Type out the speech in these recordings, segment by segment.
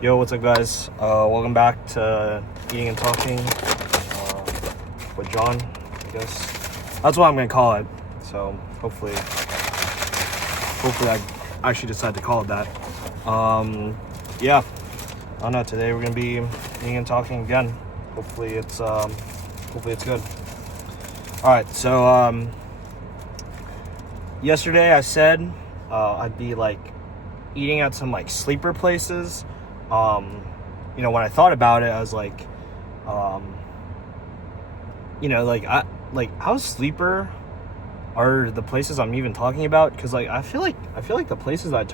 Yo, what's up, guys? Welcome back to Eating and Talking with John, I guess. That's what I'm gonna call it. So hopefully I actually decide to call it that. Yeah. I don't know. Today we're gonna be eating and talking again. Hopefully it's good. All right. So yesterday I said I'd be like eating at some like sleeper places. When I thought about it, I was like, how sleeper are the places I'm even talking about? Because like I feel like the places I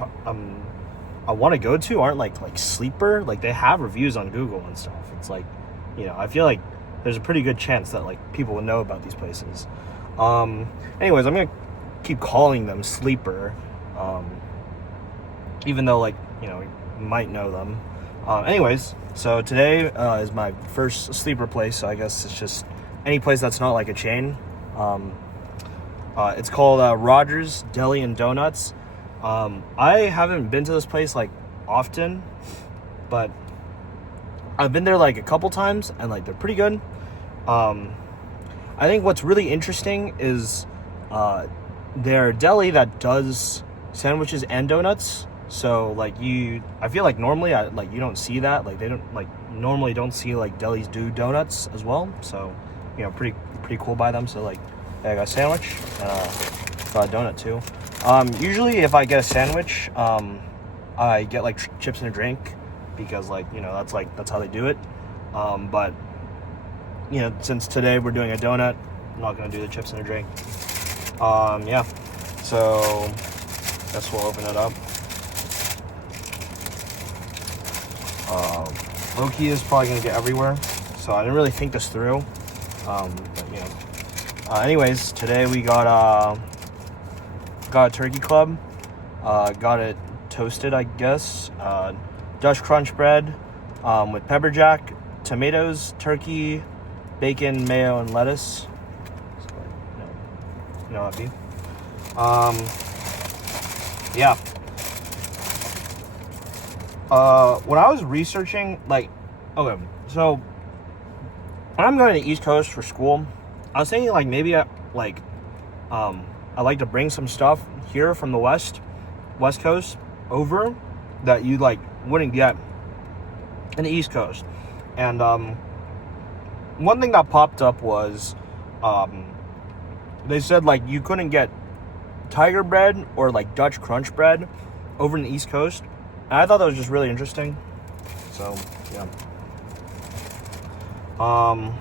want to go to aren't like sleeper. Like they have reviews on Google and stuff. It's like, I feel like there's a pretty good chance that like people would know about these places. Anyways, I'm gonna keep calling them sleeper, even though like you might know them. Anyways, so today is my first sleeper place, so I guess it's just any place that's not like a chain. It's called Rogers Deli and Donuts. I haven't been to this place like often, but I've been there like a couple times and like they're pretty good. I think what's really interesting is their deli that does sandwiches and donuts. So like I feel like normally you don't see that. Like they normally don't see like delis do donuts as well. So pretty cool by them. So like I got a sandwich, got a donut too. Usually if I get a sandwich, I get like chips and a drink because like that's how they do it. But since today we're doing a donut, I'm not gonna do the chips and a drink. Yeah. So guess we'll open it up. Low-key is probably gonna get everywhere, so I didn't really think this through. Anyways, today we got a turkey club. Got it toasted, I guess. Dutch crunch bread with pepper jack, tomatoes, turkey, bacon, mayo, and lettuce. That beef. Yeah. When I was researching, so when I'm going to the East Coast for school, I was thinking like maybe I like to bring some stuff here from the West Coast over that you like wouldn't get in the East Coast. And one thing that popped up was they said like you couldn't get tiger bread or like Dutch crunch bread over in the East Coast. And I thought that was just really interesting. So, yeah. I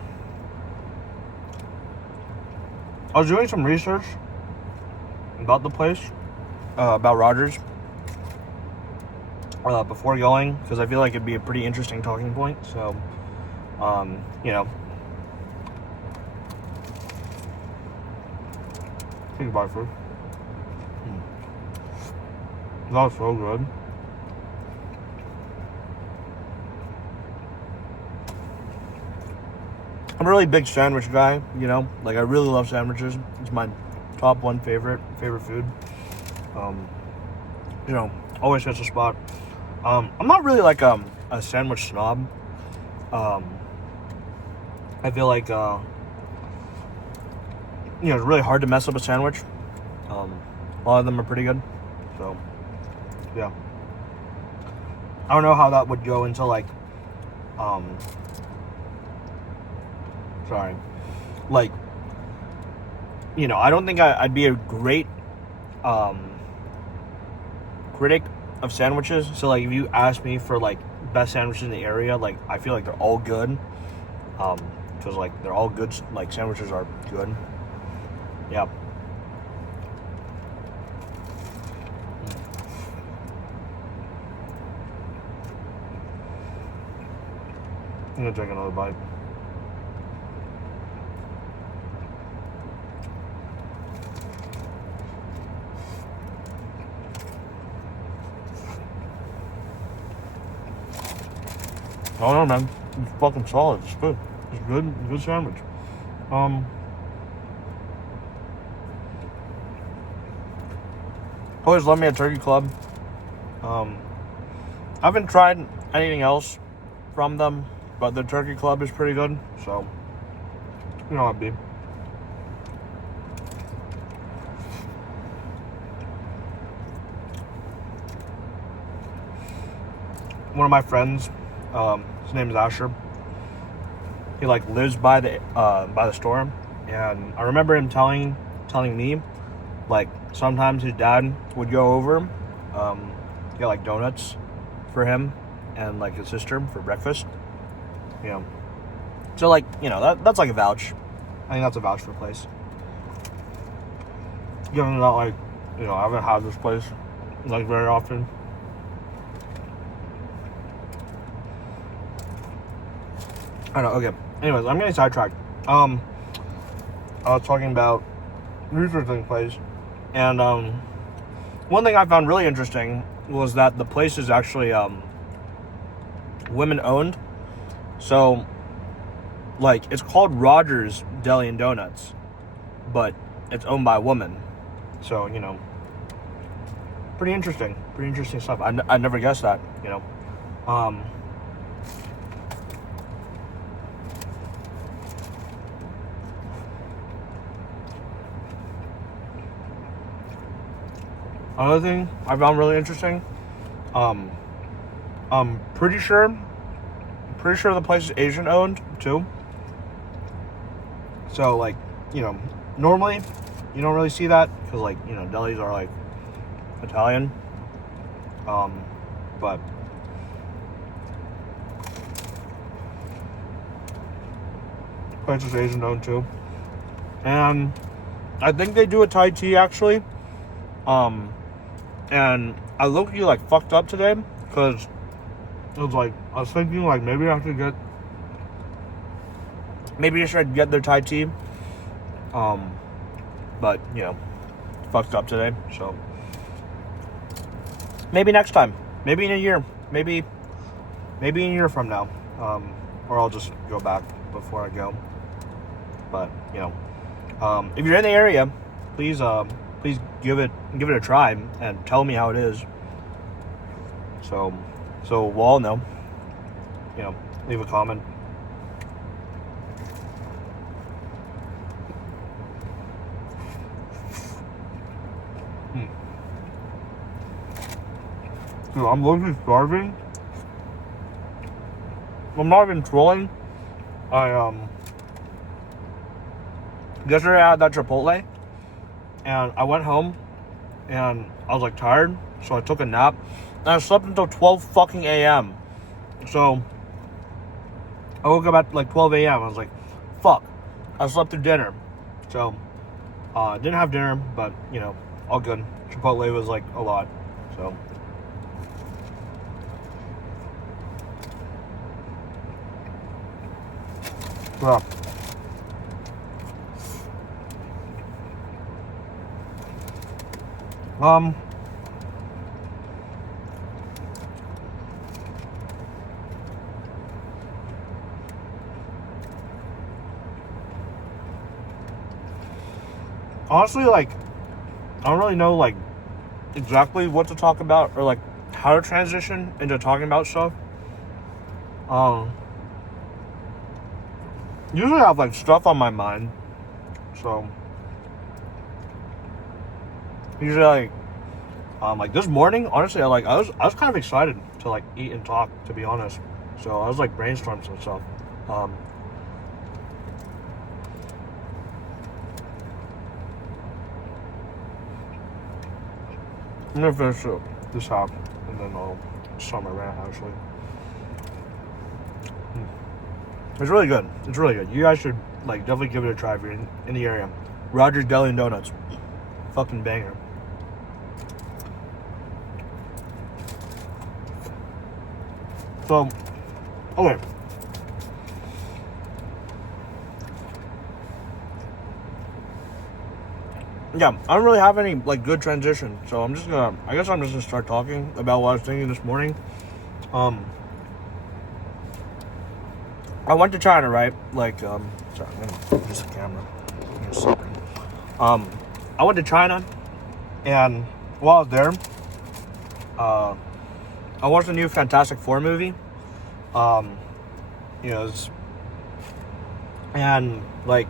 was doing some research about the place, about Rogers, before going, because I feel like it'd be a pretty interesting talking point. So, think about food. That was so good. I'm a really big sandwich guy, like I really love sandwiches. It's my top one favorite food. Always hits a spot. I'm not really like a sandwich snob. I feel like it's really hard to mess up a sandwich. A lot of them are pretty good. So yeah. I don't know how that would go into like I don't think I'd be a great critic of sandwiches. So like if you ask me for like best sandwiches in the area, like I feel like they're all good. Because like they're all good, like sandwiches are good. Yeah. I'm gonna take another bite. I don't know, man. It's fucking solid. It's good. It's good. Good sandwich. Always love me a turkey club. I haven't tried anything else from them, but the turkey club is pretty good. So, you know, it'd be. One of my friends, his name is Asher. He like lives by the store, and I remember him telling me, like, sometimes his dad would go over, get like donuts for him and like his sister for breakfast. You know, so like, you know, that's like a vouch. I think that's a vouch for the place. Given that, like, you know, I haven't had this place like very often. I don't know. Okay. Anyways, I'm getting sidetracked. I was talking about researching place, and one thing I found really interesting was that the place is actually women owned. So, like, it's called Rogers Deli and Donuts, but it's owned by a woman. So, you know, pretty interesting stuff. I never guessed that. You know. Another thing I found really interesting, I'm pretty sure the place is Asian owned too. So, like, you know, normally you don't really see that because, like, you know, delis are like Italian, but place is Asian owned too, and I think they do a Thai tea actually. And I low-key like fucked up today because it was like, I was thinking like maybe I should get their Thai tea. But, you know, fucked up today. So maybe next time, maybe in a year, maybe a year from now, or I'll just go back before I go. But, you know, if you're in the area, please give it a try and tell me how it is. So we'll all know. You know, leave a comment. Dude, I'm literally starving. I'm not even trolling. Yesterday I had that Chipotle. And I went home, and I was like tired, so I took a nap, and I slept until 12 fucking a.m. So I woke up at like 12 a.m. I was like, fuck, I slept through dinner. So didn't have dinner, but, you know, all good. Chipotle was like a lot. So yeah. Honestly, like, I don't really know, like, exactly what to talk about or, like, how to transition into talking about stuff. Usually I have, like, stuff on my mind, so usually, like this morning, honestly, I was kind of excited to like eat and talk, to be honest. So I was like brainstorming some stuff. I'm gonna finish this half and then I'll start my rant. Actually, it's really good. It's really good. You guys should like definitely give it a try if you're in the area. Rogers Deli and Donuts, fucking banger. So, okay. Yeah, I don't really have any like good transition, so I guess I'm just gonna start talking about what I was thinking this morning. I went to China, right? Like, sorry, I'm gonna use the camera. I went to China, and while I was there, I watched the new Fantastic Four movie. You know, and like,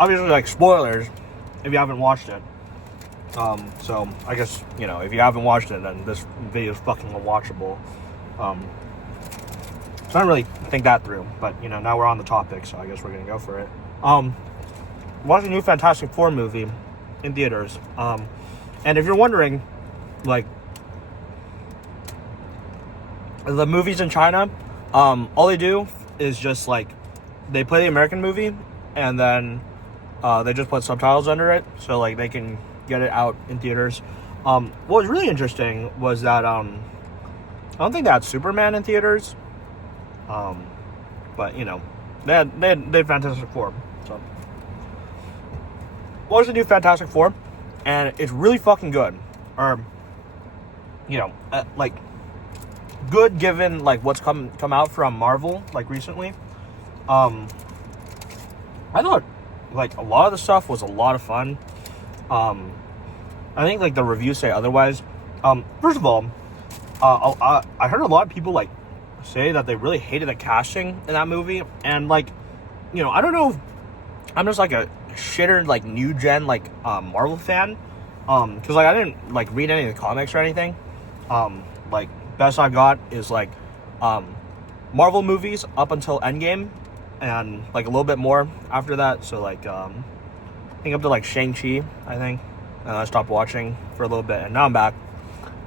obviously, like, spoilers if you haven't watched it. So I guess, you know, if you haven't watched it, then this video is fucking unwatchable. So I don't really think that through, but, you know, now we're on the topic, so I guess we're gonna go for it. Watched the new Fantastic Four movie in theaters. And if you're wondering, like, the movies in China, all they do is just, like, they play the American movie, and then they just put subtitles under it, so, like, they can get it out in theaters. What was really interesting was that I don't think they had Superman in theaters, but, you know, they had Fantastic Four. So what was the new Fantastic Four? And it's really fucking good, or, you know, like, good given, like, what's come out from Marvel, like, recently. I thought, like, a lot of the stuff was a lot of fun. I think, like, the reviews say otherwise. First of all, I heard a lot of people, like, say that they really hated the casting in that movie, and, like, you know, I don't know if I'm just, like, a shitter, like, new gen, like, Marvel fan, because, like, I didn't, like, read any of the comics or anything. Like, best I got is, like, Marvel movies up until Endgame, and, like, a little bit more after that. So, like, I think up to, like, Shang-Chi, I think, and I stopped watching for a little bit, and now I'm back.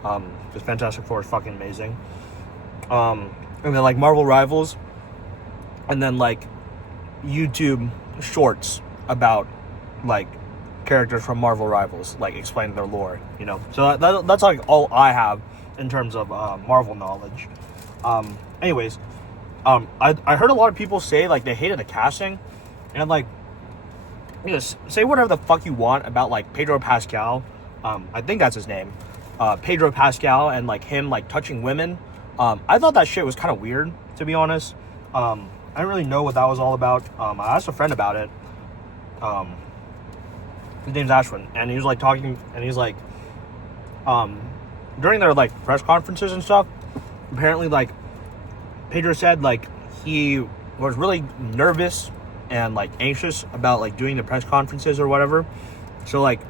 Because Fantastic Four is fucking amazing. And then, like, Marvel Rivals, and then, like, YouTube shorts about, like, characters from Marvel Rivals, like, explaining their lore, you know. So that's, like, all I have in terms of Marvel knowledge. Anyways, I heard a lot of people say, like, they hated the casting, and, like, you know, say whatever the fuck you want about, like, Pedro Pascal. I think that's his name. Pedro Pascal, and, like, him, like, touching women. I thought that shit was kind of weird, to be honest. I didn't really know what that was all about. I asked a friend about it. His name's Ashwin, and he was, like, talking, and he's like, during their, like, press conferences and stuff, apparently, like, Pedro said, like, he was really nervous and, like, anxious about, like, doing the press conferences or whatever. So, like,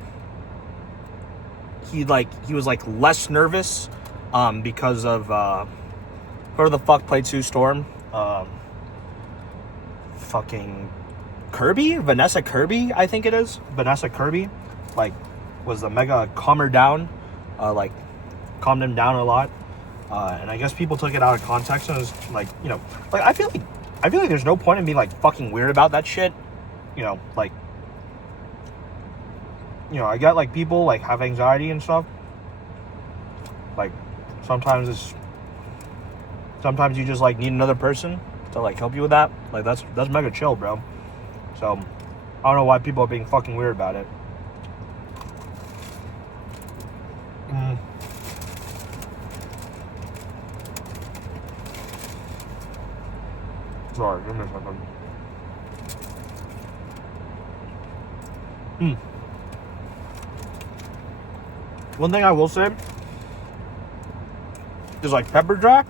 he was, like, less nervous, because of, whoever the fuck played Sue Storm, fucking Vanessa Kirby, I think it is. Vanessa Kirby, like, was the mega calmer down, like, calmed him down a lot. And I guess people took it out of context, and it was, like, you know, like, I feel like there's no point in being, like, fucking weird about that shit. You know, like, you know, I get, like, people, like, have anxiety and stuff. Like, sometimes you just, like, need another person to, like, help you with that. Like, that's mega chill, bro. So, I don't know why people are being fucking weird about it. Sorry, give me a second. One thing I will say is, like, pepper jack.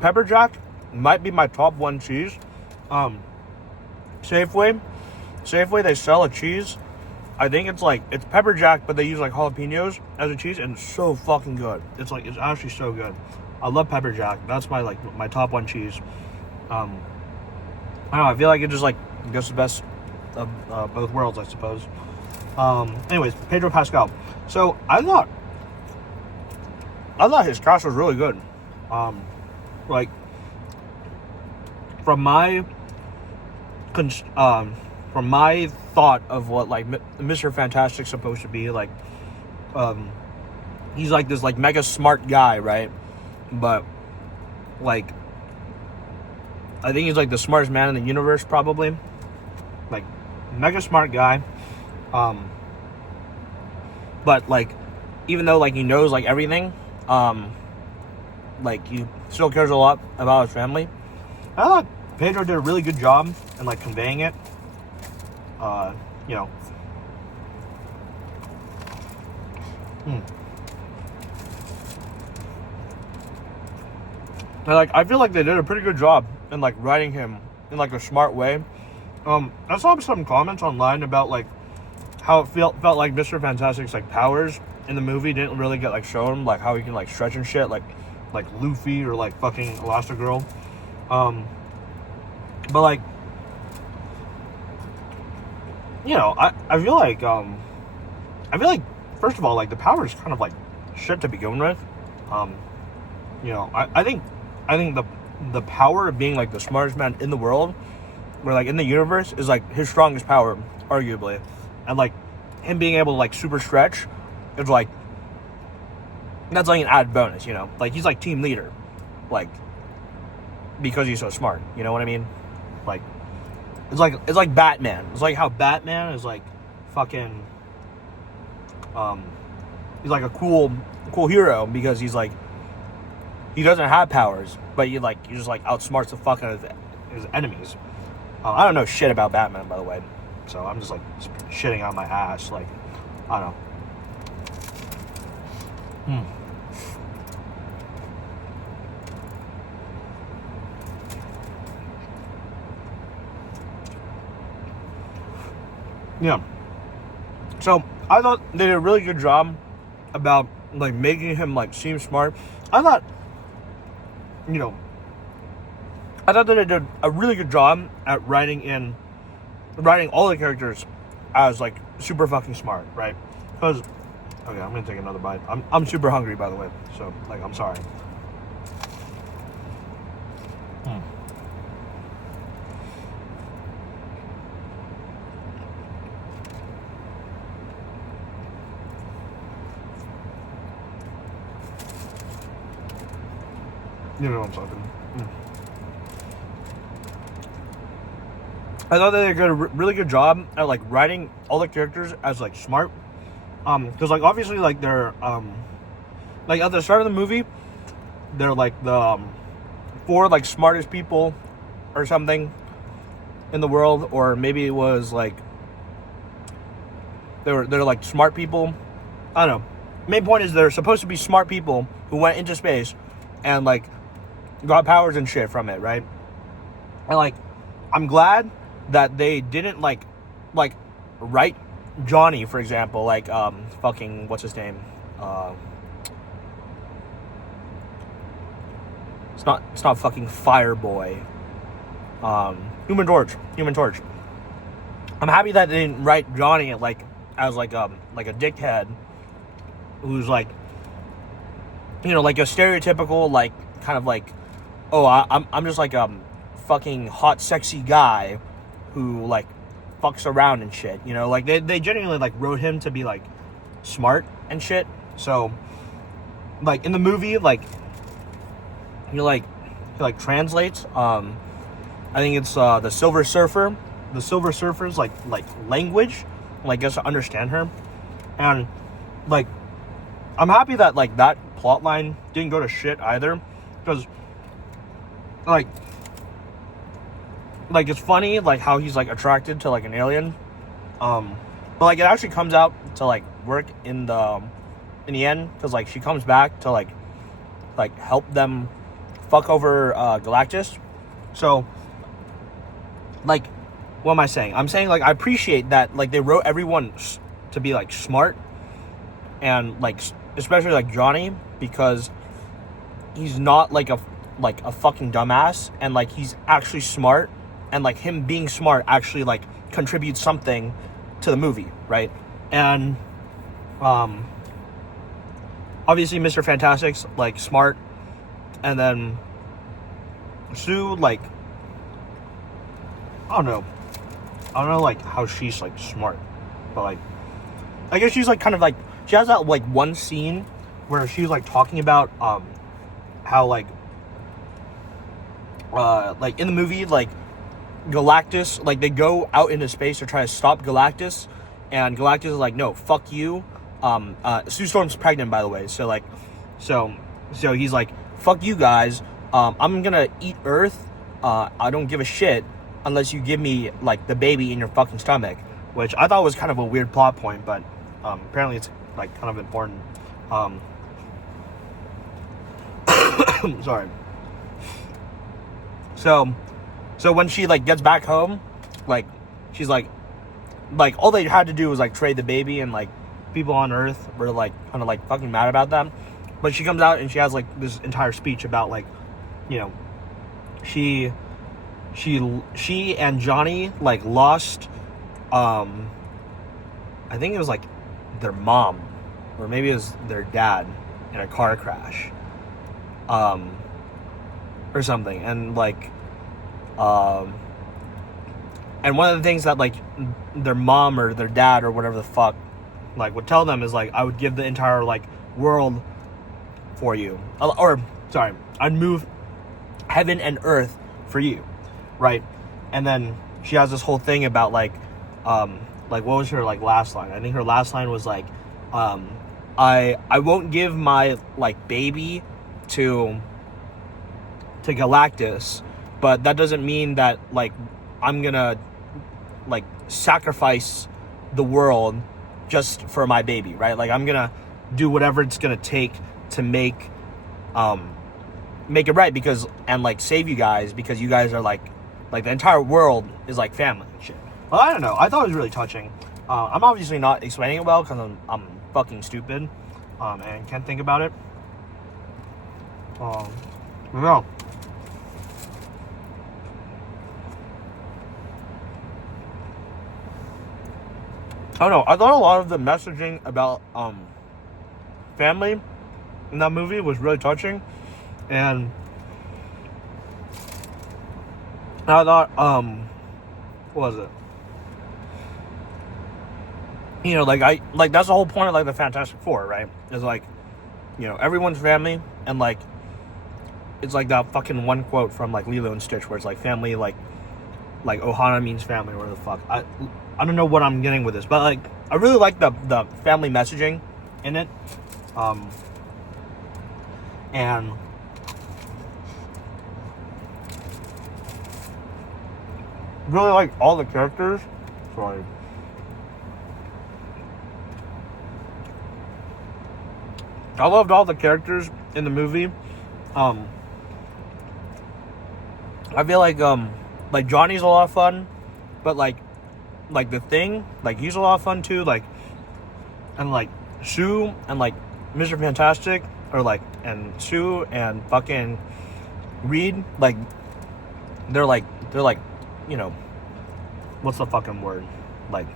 Pepper jack might be my top one cheese. Safeway, they sell a cheese. I think it's pepper jack, but they use, like, jalapenos as a cheese, and it's so fucking good. It's actually so good. I love pepper jack. That's my top one cheese. I don't know, I feel like it just, like, gets the best of both worlds, I suppose. Anyways, Pedro Pascal. So I thought his cast was really good. Like, from my thought of what, like, Mr. Fantastic's supposed to be, like, he's, like, this, like, mega smart guy, right? But, like, I think he's, like, the smartest man in the universe, probably. Like, mega smart guy. But, like, even though, like, he knows, like, everything, like, he still cares a lot about his family. I thought Pedro did a really good job in, like, conveying it. You know. And, like, I feel like they did a pretty good job in, like, writing him in, like, a smart way. I saw some comments online about, like, how it felt like Mr. Fantastic's, like, powers in the movie didn't really get, like, shown, like, how he can, like, stretch and shit, like Luffy or, like, fucking Elastigirl. But, like, you know, I feel like, first of all, like, the power is kind of, like, shit to begin with. You know, I think the power of being, like, the smartest man in the world, or, like, in the universe, is, like, his strongest power, arguably. And, like, him being able to, like, super stretch is, like, that's, like, an added bonus, you know? Like, he's, like, team leader. Like, because he's so smart, you know what I mean? Like, it's like Batman. It's like how Batman is, like, fucking, he's, like, a cool hero because he's, like, he doesn't have powers, but he just, like, outsmarts the fuck out of his enemies. I don't know shit about Batman, by the way, so I'm just, like, shitting on my ass. Like, I don't know. Yeah. So I thought they did a really good job about, like, making him, like, seem smart. I thought that they did a really good job at writing all the characters as, like, super fucking smart, right? Because, okay, I'm gonna take another bite. I'm super hungry, by the way, so, like, I'm sorry. You know what I'm talking. I thought they did a really good job at, like, writing all the characters as, like, smart. Because, like, obviously, like, they're, like, at the start of the movie, they're, like, the, 4, like, smartest people or something in the world. Or maybe it was, like, they're like, smart people. I don't know. Main point is they're supposed to be smart people who went into space and, like, got powers and shit from it, right? And, like, I'm glad that they didn't, like write Johnny, for example, like, fucking, what's his name? It's not fucking Fireboy. Human Torch. I'm happy that they didn't write Johnny, like, as, like a dickhead who's, like, you know, like a stereotypical, like, kind of, like, oh, I'm just, like, fucking hot, sexy guy who, like, fucks around and shit, you know? Like, they genuinely, like, wrote him to be, like, smart and shit. So, like, in the movie, like, he translates, I think it's, the Silver Surfer. The Silver Surfer's, like, language, like, gets to understand her. And, like, I'm happy that, like, that plot line didn't go to shit either. Because, like, it's funny, like, how he's, like, attracted to, like, an alien. But, like, it actually comes out to, like, work in the end. Because, like, she comes back to, like, help them fuck over, Galactus. So, like, what am I saying? I'm saying, like, I appreciate that, like, they wrote everyone to be, like, smart. And, like, especially, like, Johnny, because he's not, like a fucking dumbass, and, like, he's actually smart, and, like, him being smart actually, like, contributes something to the movie, right? And, obviously Mr. Fantastic's, like, smart, and then Sue, like, I don't know, like, how she's, like, smart, but, like, I guess she's, like, kind of, like, she has that, like, one scene where she's, like, talking about, how, like, in the movie, like, Galactus, like, they go out into space to try to stop Galactus, and Galactus is like, no, fuck you. Sue Storm's pregnant, by the way, so, like, so he's like, fuck you guys, I'm gonna eat Earth, I don't give a shit unless you give me, like, the baby in your fucking stomach, which I thought was kind of a weird plot point, but, apparently it's, like, kind of important. Sorry. So when she like gets back home, like she's like all they had to do was like trade the baby, and like people on Earth were like kind of like fucking mad about that. But she comes out and she has like this entire speech about like, you know, she and Johnny like lost, I think it was like their mom, or maybe it was their dad in a car crash, or something, and like, and one of the things that like their mom or their dad or whatever the fuck like would tell them is like, I would give the entire like world for you, or sorry, I'd move heaven and earth for you, right? And then she has this whole thing about like what was her like last line? I think her last line was like, I won't give my like baby to Galactus, but that doesn't mean that like I'm gonna like sacrifice the world just for my baby, right? Like I'm gonna do whatever it's gonna take to make it right, because and like save you guys, because you guys are like the entire world is like family and shit. Well, I don't know. I thought it was really touching. I'm obviously not explaining it well because I'm fucking stupid and can't think about it. No. I don't know. I thought a lot of the messaging about family in that movie was really touching, and I thought what was it? You know, like that's the whole point of like the Fantastic Four, right? Is like, you know, everyone's family, and like it's like that fucking one quote from like Lilo and Stitch where it's like family, like Ohana means family, or whatever the fuck. I don't know what I'm getting with this, but like I really like the family messaging in it, and really like all the characters. Sorry. I loved all the characters in the movie. I feel like Johnny's a lot of fun, but like the Thing, like he's a lot of fun too. Like, and like Sue and like Mr. Fantastic, or like, and Sue and fucking Reed, like they're like you know, what's the fucking word? Like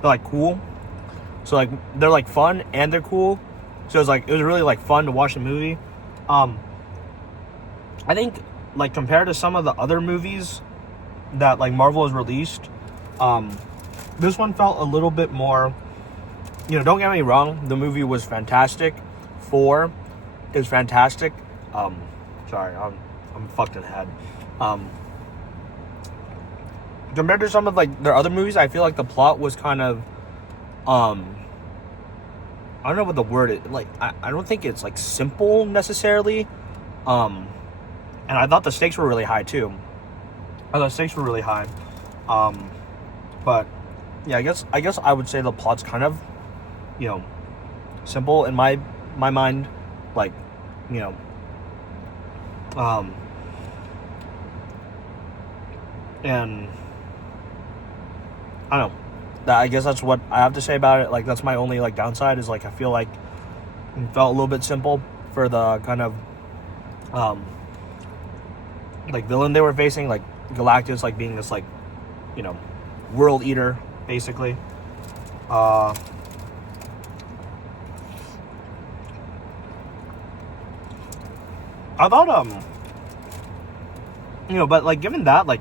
they're like cool. So like they're like fun and they're cool. So it was really like fun to watch the movie. I think like compared to some of the other movies that like Marvel has released, this one felt a little bit more, you know, don't get me wrong, the movie was fantastic. 4 is fantastic. Sorry, I'm fucked in the head. Compared to some of like their other movies, I feel like the plot was kind of I don't know what the word is. Like, I don't think it's like simple necessarily. And I thought the stakes were really high too. But yeah, I guess I would say the plot's kind of, you know, simple in my mind. Like, you know, and I don't know. I guess that's what I have to say about it. Like, that's my only like downside, is like I feel like it felt a little bit simple for the kind of like villain they were facing, like Galactus, like being this like, you know, world eater basically. I thought you know, but like given that, like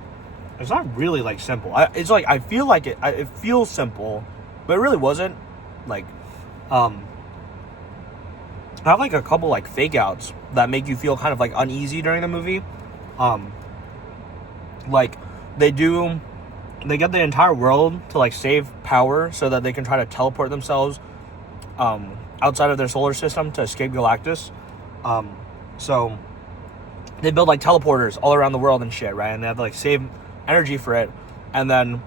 it's not really like simple. It's like I feel like it feels simple, but it really wasn't. Like I have like a couple like fake outs that make you feel kind of like uneasy during the movie. Like they get the entire world to like save power so that they can try to teleport themselves outside of their solar system to escape Galactus. So they build like teleporters all around the world and shit, right? And they have to like save energy for it. And then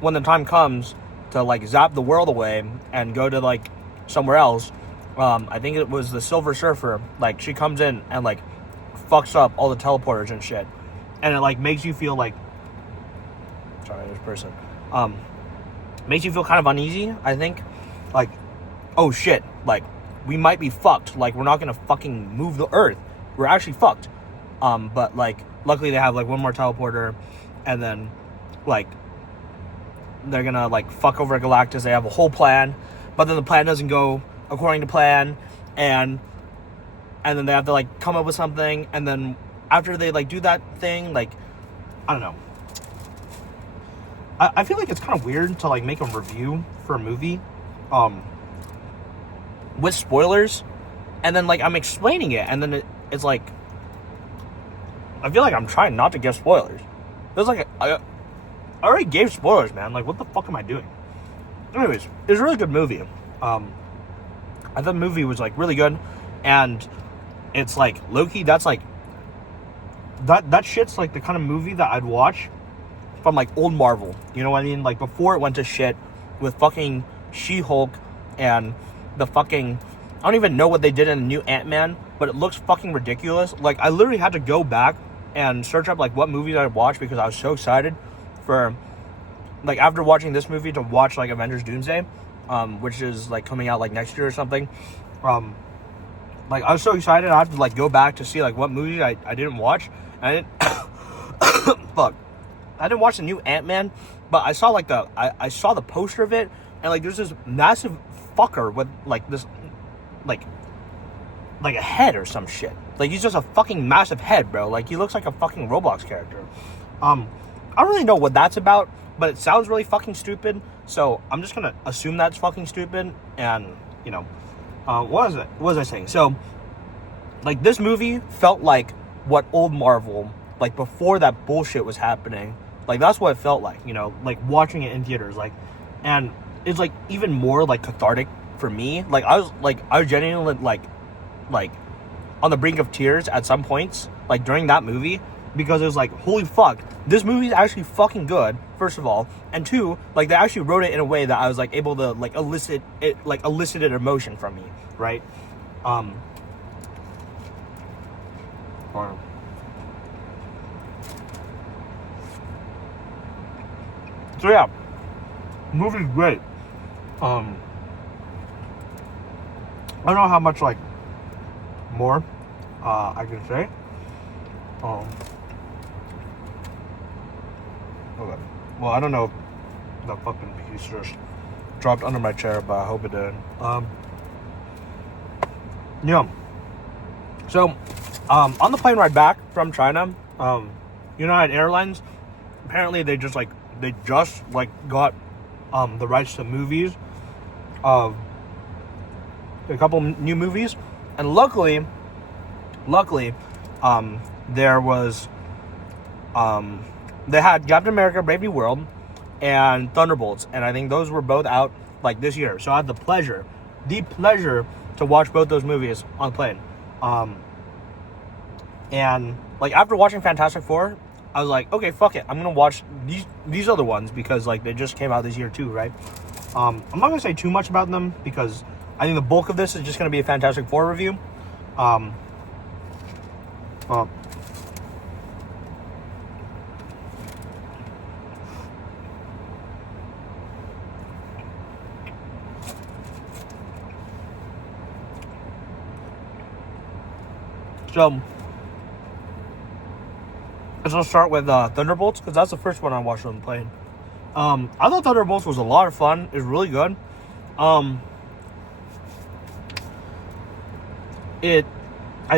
when the time comes to like zap the world away and go to like somewhere else, I think it was the Silver Surfer, like she comes in and like fucks up all the teleporters and shit. and it like makes you feel like, sorry, this person, makes you feel kind of uneasy. I think, like, oh shit, like we might be fucked. Like we're not gonna fucking move the earth. We're actually fucked. But like luckily they have like one more teleporter, and then like they're gonna like fuck over Galactus. They have a whole plan, but then the plan doesn't go according to plan, and then they have to like come up with something, and then after they like do that thing, like I don't know. I feel like it's kind of weird to like make a review for a movie with spoilers, and then like I'm explaining it, and then it's like I feel like I'm trying not to give spoilers. It's like I already gave spoilers, man. Like what the fuck am I doing? Anyways, it was a really good movie. I thought the movie was like really good, and it's like low-key, that's like that shit's like the kind of movie that I'd watch from like old Marvel. You know what I mean? Like before it went to shit with fucking She-Hulk and the fucking, I don't even know what they did in the new Ant-Man, but it looks fucking ridiculous. Like I literally had to go back and search up like what movies I'd watch because I was so excited for like after watching this movie to watch like Avengers Doomsday, which is like coming out like next year or something. Like I was so excited I had to like go back to see like what movies I didn't watch. And I didn't fuck. I didn't watch the new Ant-Man, but I saw like I saw the poster of it, and like there's this massive fucker with like this like a head or some shit. Like he's just a fucking massive head, bro. Like he looks like a fucking Roblox character. I don't really know what that's about, but it sounds really fucking stupid. So I'm just gonna assume that's fucking stupid. And you know, what was I saying? So like this movie felt like what old Marvel, like before that bullshit was happening, like that's what it felt like, you know, like watching it in theaters, like, and it's like even more like cathartic for me. Like I was genuinely like on the brink of tears at some points, like during that movie, because it was like, holy fuck, this movie is actually fucking good, first of all, and two, like they actually wrote it in a way that I was like able to like elicited emotion from me, right? So yeah, movie's great. I don't know how much like more I can say. Okay. Well, I don't know if the fucking piece just dropped under my chair, but I hope it did. Yeah. So, on the plane ride back from China, United Airlines, apparently they just got the rights to movies of a couple new movies, and luckily there was they had Captain America Brave New World and Thunderbolts, and I think those were both out like this year, so I had the pleasure to watch both those movies on the plane. And like after watching Fantastic Four, I was like, okay, fuck it, I'm gonna watch these other ones because like they just came out this year too, right? I'm not gonna say too much about them because I think the bulk of this is just gonna be a Fantastic Four review. So let's start with Thunderbolts, because that's the first one I watched on the plane. I thought Thunderbolts was a lot of fun. It was really good. I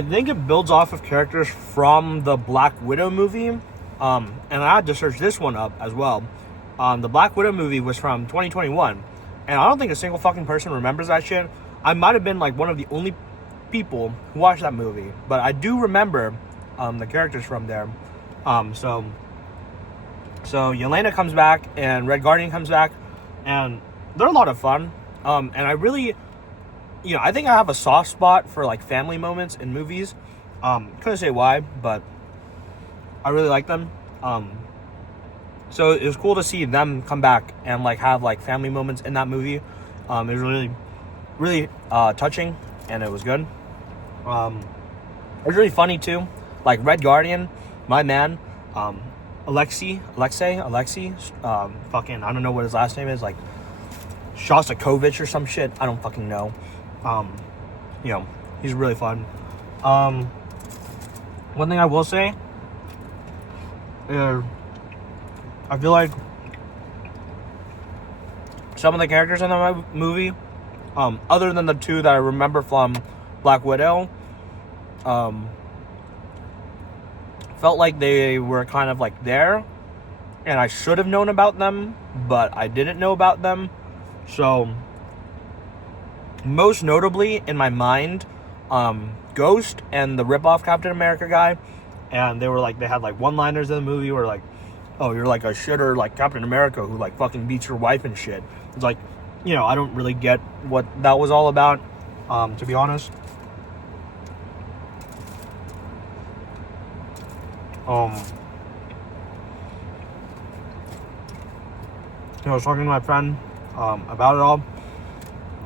think it builds off of characters from the Black Widow movie. And I had to search this one up as well. The Black Widow movie was from 2021. And I don't think a single fucking person remembers that shit. I might have been like one of the only people who watched that movie. But I do remember the characters from there. So Yelena comes back and Red Guardian comes back. And they're a lot of fun. And I really... You know, I think I have a soft spot for like family moments in movies. Couldn't say why, but I really like them. So it was cool to see them come back and like have like family moments in that movie. It was really, really touching, and it was good. It was really funny too. Like Red Guardian, my man. Alexei, fucking, I don't know what his last name is, like Shostakovich or some shit. I don't fucking know. You know, he's really fun. One thing I will say is I feel like some of the characters in the movie, other than the two that I remember from Black Widow, felt like they were kind of like there, and I should have known about them, but I didn't know about them. So, most notably in my mind, Ghost and the ripoff Captain America guy, and they had like one-liners in the movie where like, oh, you're like a shitter like Captain America who like fucking beats your wife and shit. It's like, you know, I don't really get what that was all about, to be honest. I was talking to my friend about it all,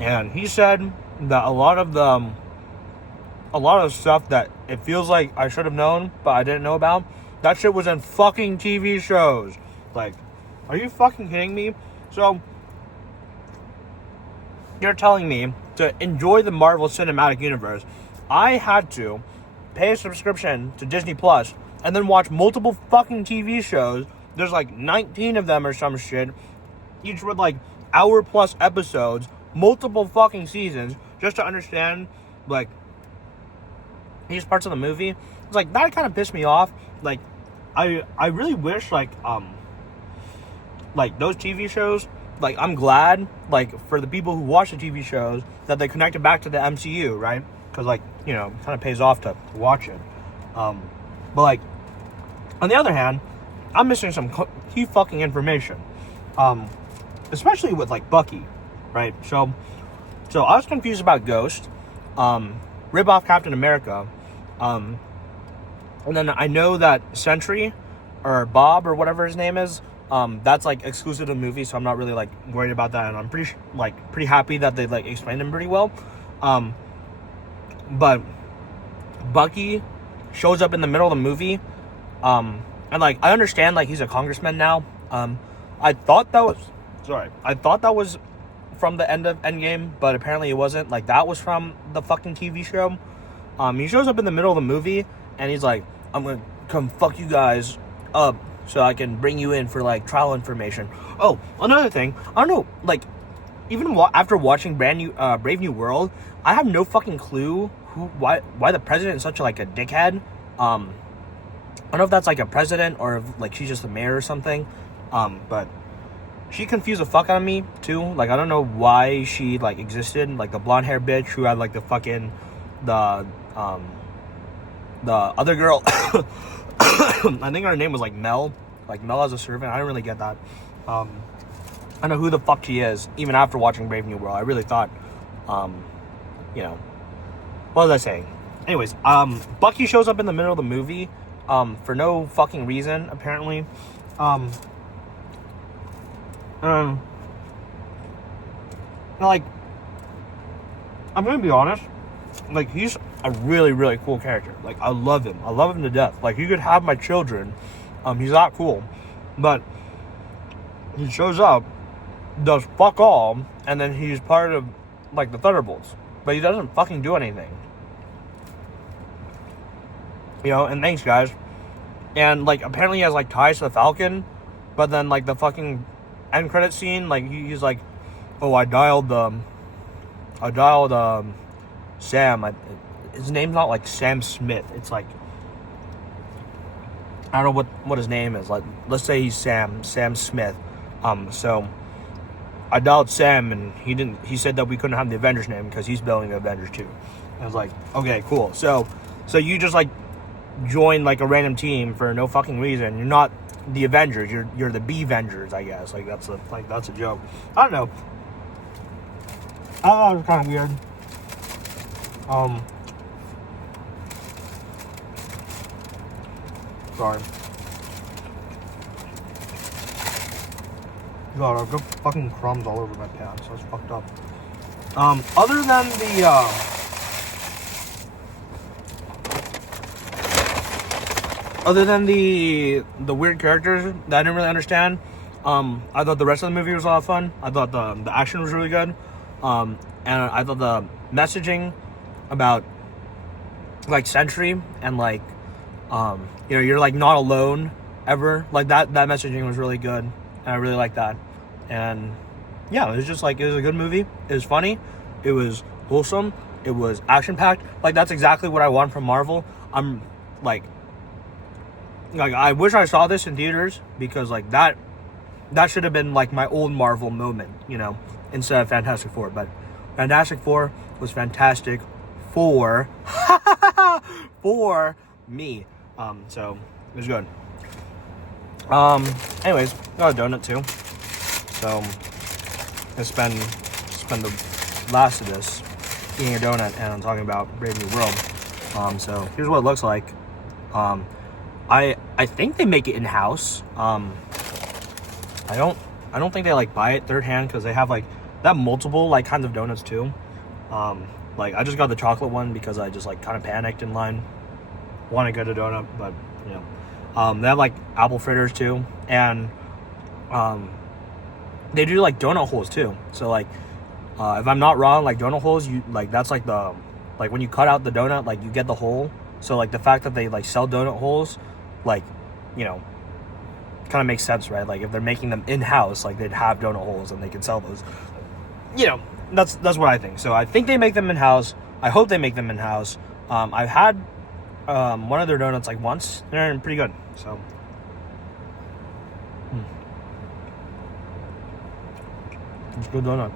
and he said that a lot of stuff that it feels like I should have known but I didn't know about, that shit was in fucking TV shows. Like, are you fucking kidding me? So you're telling me to enjoy the Marvel Cinematic Universe, I had to pay a subscription to Disney Plus and then watch multiple fucking TV shows. There's like 19 of them or some shit, each with like hour-plus episodes, multiple fucking seasons, just to understand like these parts of the movie. It's like, that kind of pissed me off. Like, I really wish like those TV shows, like, I'm glad like for the people who watch the TV shows that they connected back to the MCU, right? Because like, you know, it kind of pays off to watch it. But like, on the other hand, I'm missing some key fucking information, especially with like Bucky, right? So I was confused about Ghost, rip off Captain America, and then I know that Sentry or Bob or whatever his name is, that's like exclusive to the movie, so I'm not really like worried about that, and I'm pretty happy that they like explained him pretty well. But Bucky shows up in the middle of the movie, and like, I understand like he's a congressman now. I thought that was from the end of Endgame, but apparently it wasn't. Like, that was from the fucking TV show. He shows up in the middle of the movie and he's like, I'm gonna come fuck you guys up so I can bring you in for like trial information. Oh, another thing, I don't know, like, even after watching Brave New World, I have no fucking clue why the president is such like a dickhead. I don't know if that's like a president or if like she's just the mayor or something. But she confused the fuck out of me too. Like, I don't know why she like existed. Like, the blonde hair bitch who had like the fucking the other girl. I think her name was like Mel as a servant. I don't really get that. I don't know who the fuck she is, even after watching Brave New World. I really thought, you know, what was I saying? Anyways, Bucky shows up in the middle of the movie, for no fucking reason, apparently. Like, I'm gonna be honest, like, he's a really, really cool character. Like, I love him to death. Like, he could have my children. He's that cool. But he shows up, does fuck all, and then he's part of like the Thunderbolts, but he doesn't fucking do anything, you know. And thanks, guys. And like, apparently he has like ties to the Falcon, but then like the fucking end credit scene, like he's like, oh, I dialed Sam. His name's not like Sam Smith. It's like, I don't know what his name is. Like, let's say he's Sam Smith. So I dialed Sam, and he said that we couldn't have the Avengers name because he's building the Avengers too. I was like, okay, cool. So you just like join like a random team for no fucking reason. You're not the Avengers. You're the B-Vengers, I guess. Like, that's a joke. I don't know. I thought it was kind of weird. Sorry. God, I've got fucking crumbs all over my pants. That's fucked up. Other than the, other than the weird characters that I didn't really understand, I thought the rest of the movie was a lot of fun. I thought the action was really good, and I thought the messaging about like Sentry and like you're like not alone ever, like that messaging was really good, and I really liked that. And yeah, it was just like, it was a good movie. It was funny, it was wholesome, it was action packed. Like that's exactly what I want from Marvel. I'm like I wish I saw this in theaters, because like that should have been like my old Marvel moment, instead of Fantastic Four. But Fantastic Four was fantastic for me. So it was good. Anyways, got a donut too. So let's spend the last of this eating a donut and I'm talking about Brave New World. So here's what it looks like. I think they make it in house. I don't think they like buy it third hand, because they have multiple like kinds of donuts too. Like I just got the chocolate one because I just like kind of panicked in line, want to get a donut, but they have like apple fritters too, and they do like donut holes too. So like if I'm not wrong, like donut holes, you like that's like the like when you cut out the donut, like you get the hole. So like the fact that they like sell donut holes, like kind of makes sense, right? Like if they're making them in house, like they'd have donut holes and they can sell those. That's what I think. So I think they make them in house. I hope they make them in house. I've had one of their donuts like once. They're pretty good. So it's a good donut.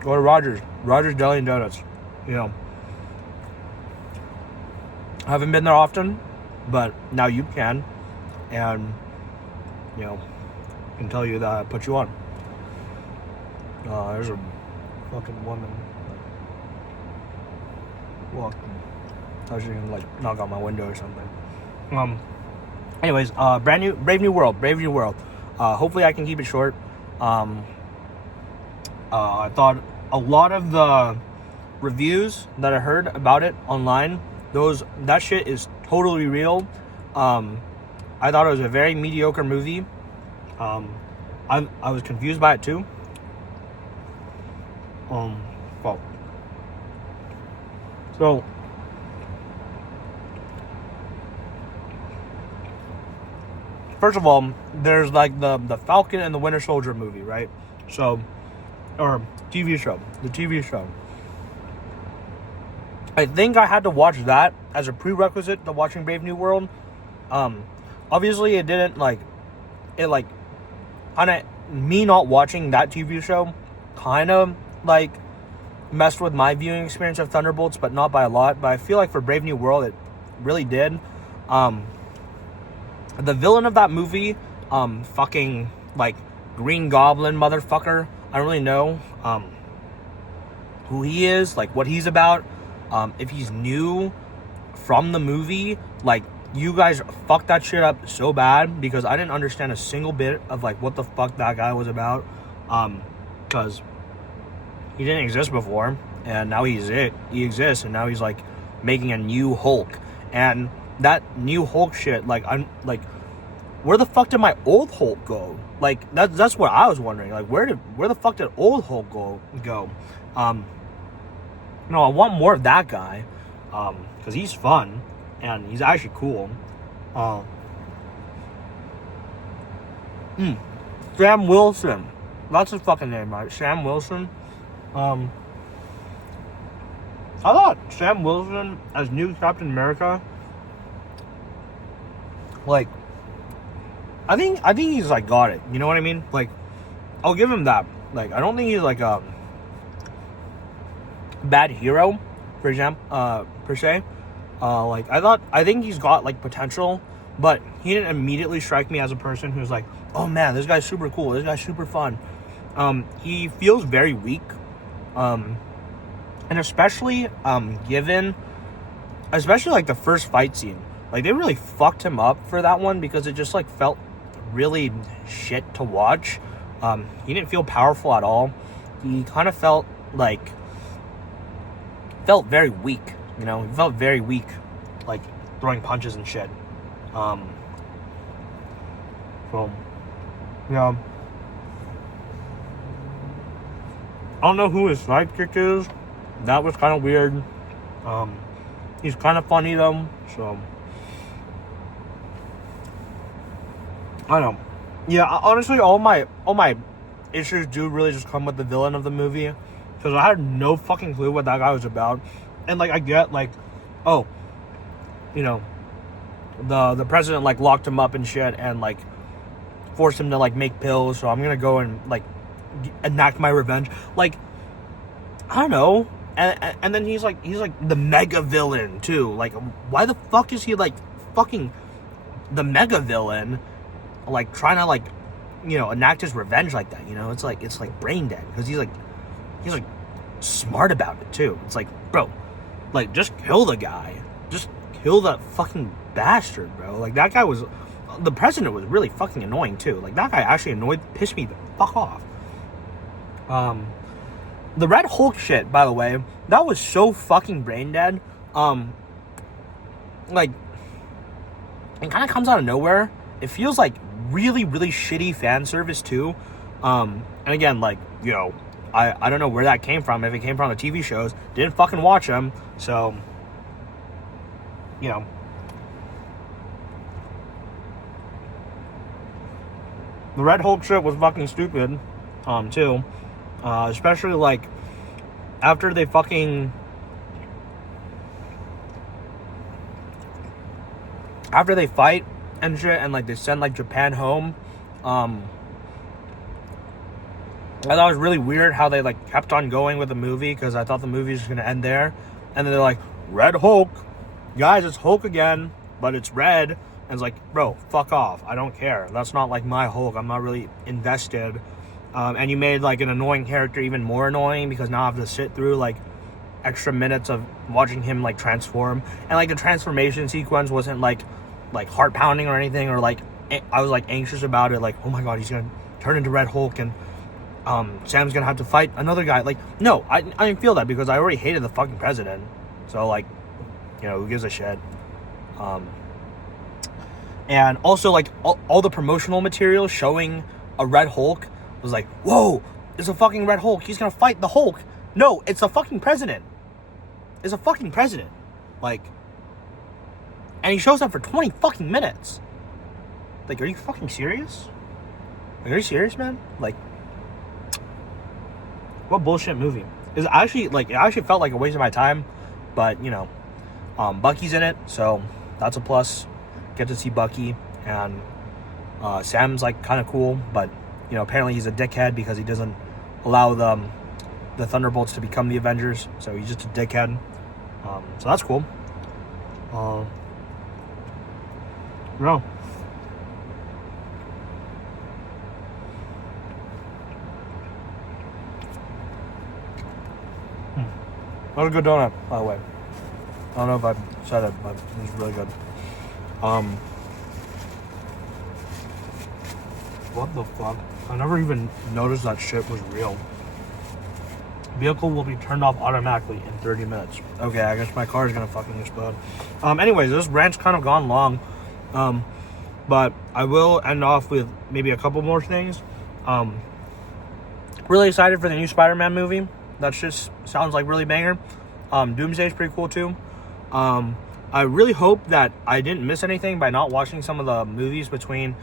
Go to Rogers Deli and Donuts. I haven't been there often, but now you can, and I can tell you that I put you on. There's a fucking woman walking. I was gonna like knock on my window or something. Anyways, Brave New World. Hopefully I can keep it short. I thought a lot of the reviews that I heard about it online, that shit is totally real. I thought it was a very mediocre movie. I was confused by it too. So first of all, there's like the Falcon and the Winter Soldier movie, right? So, or TV show, the TV show. I think I had to watch that as a prerequisite to watching Brave New World. Obviously it didn't me not watching that TV show kind of like messed with my viewing experience of Thunderbolts, but not by a lot. But I feel like for Brave New World it really did. The villain of that movie, fucking like Green Goblin motherfucker, I don't really know who he is, like what he's about. If he's new from the movie, like you guys fucked that shit up so bad, because I didn't understand a single bit of like what the fuck that guy was about, because he didn't exist before, and now he exists, and now he's like making a new Hulk, and that new Hulk shit, like I'm like, where the fuck did my old Hulk go? Like that's what I was wondering. Like where the fuck did old Hulk go? No, I want more of that guy, because he's fun and he's actually cool. Sam Wilson, that's his fucking name, right? Sam Wilson. I thought Sam Wilson as new Captain America, like, I think he's like got it. You know what I mean? Like, I'll give him that. Like, I don't think he's like a bad hero, per se. I think he's got like potential, but he didn't immediately strike me as a person who's like, oh man, this guy's super cool, this guy's super fun. He feels very weak, and especially like the first fight scene, like they really fucked him up for that one, because it just like felt really shit to watch. He didn't feel powerful at all. He kind of felt very weak, he felt very weak. Like throwing punches and shit. So, yeah. I don't know who his sidekick is. That was kind of weird. He's kind of funny though, so I don't know. Yeah, honestly, all my issues do really just come with the villain of the movie, because I had no fucking clue what that guy was about. And like, I get like, oh, you know, the president like locked him up and shit, and like forced him to like make pills, so I'm gonna go and like enact my revenge. Like, I don't know. And then he's like the mega villain too. Like, why the fuck is he like fucking the mega villain, like trying to like, you know, enact his revenge like that? You know, it's like brain dead, because he's like smart about it too. It's like, bro, like, just kill the guy, just kill that fucking bastard, bro. Like, that guy was, the president was really fucking annoying too. Like, that guy actually pissed me the fuck off. The Red Hulk shit, by the way, that was so fucking brain dead. Like, it kind of comes out of nowhere. It feels like really, really shitty fan service too. And again, like, you know, I don't know where that came from. If it came from the TV shows, didn't fucking watch them, so, you know. The Red Hulk shit was fucking stupid, too. Especially, like, after they fight and shit, and, like, they send, like, Japan home, I thought it was really weird how they, like, kept on going with the movie, because I thought the movie was going to end there, and then they're like, Red Hulk, guys, it's Hulk again, but it's red, and it's like, bro, fuck off, I don't care, that's not, like, my Hulk, I'm not really invested. And you made, like, an annoying character even more annoying, because now I have to sit through, like, extra minutes of watching him, like, transform. And, like, the transformation sequence wasn't, like heart-pounding or anything, or, like, I was, like, anxious about it, like, oh my god, he's gonna turn into Red Hulk, and Sam's gonna have to fight another guy. Like, no, I didn't feel that, because I already hated the fucking president. So, like, you know, who gives a shit? And also, like, all the promotional material showing a Red Hulk was like, whoa, it's a fucking Red Hulk, he's gonna fight the Hulk. No, it's a fucking president. It's a fucking president. Like, and he shows up for 20 fucking minutes. Like, are you fucking serious? Like, are you serious, man? Like, what bullshit movie? It actually felt like a waste of my time, but, you know, Bucky's in it, so that's a plus. Get to see Bucky, and Sam's, like, kind of cool, but, you know, apparently he's a dickhead because he doesn't allow the Thunderbolts to become the Avengers. So he's just a dickhead. So that's cool. No. That was a good donut, by the way. I don't know if I said it, but it was really good. What the fuck? I never even noticed that shit was real. Vehicle will be turned off automatically in 30 minutes. Okay, I guess my car is gonna fucking explode. Anyways, this rant's kind of gone long. But I will end off with maybe a couple more things. Really excited for the new Spider-Man movie. That just sounds like really banger. Doomsday is pretty cool too. I really hope that I didn't miss anything by not watching some of the movies between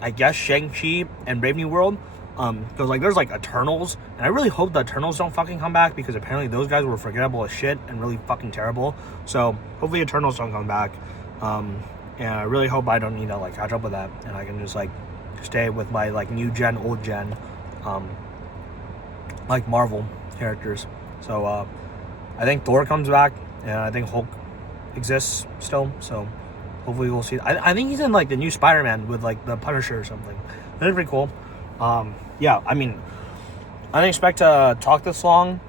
I guess Shang-Chi and Brave New World, because like there's like Eternals, and I really hope the Eternals don't fucking come back, because apparently those guys were forgettable as shit and really fucking terrible. So hopefully Eternals don't come back, and I really hope I don't need to like catch up with that, and I can just like stay with my like new gen, old gen, like Marvel characters. So I think Thor comes back, and I think Hulk exists still, so hopefully we'll see. I think he's in like the new Spider-Man with like the Punisher or something. That'd be pretty cool. Yeah, I mean, I didn't expect to talk this long.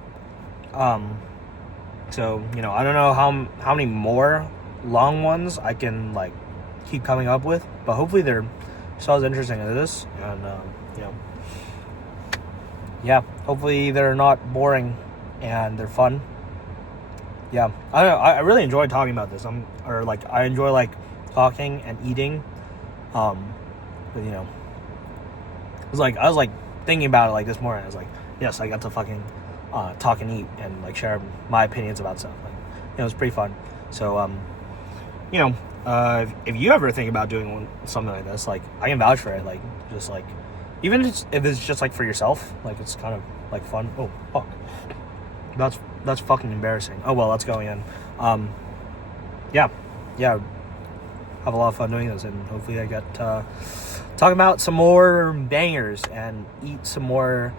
So, you know, I don't know how many more long ones I can like keep coming up with, but hopefully they're still as interesting as this, and you know, yeah, hopefully they're not boring and they're fun. Yeah, I don't know, I really enjoyed talking about this. I'm or like I enjoy like talking and eating. But, you know, I was like thinking about it like this morning. I was like, yes, I got to fucking talk and eat and like share my opinions about stuff. Like, you know, it was pretty fun. So you know, if you ever think about doing something like this, like I can vouch for it. Like just like even if it's just like for yourself, like it's kind of like fun. Oh fuck, that's fucking embarrassing. Oh well, that's going in. Yeah, have a lot of fun doing this, and hopefully I get to talk about some more bangers and eat some more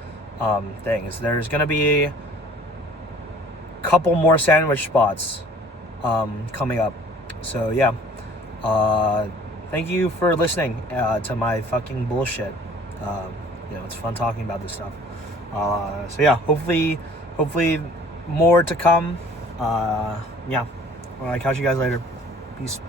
things. There's gonna be a couple more sandwich spots coming up. So yeah, thank you for listening to my fucking bullshit. You know, it's fun talking about this stuff. So yeah, hopefully more to come. Yeah, I'll catch you guys later. Peace.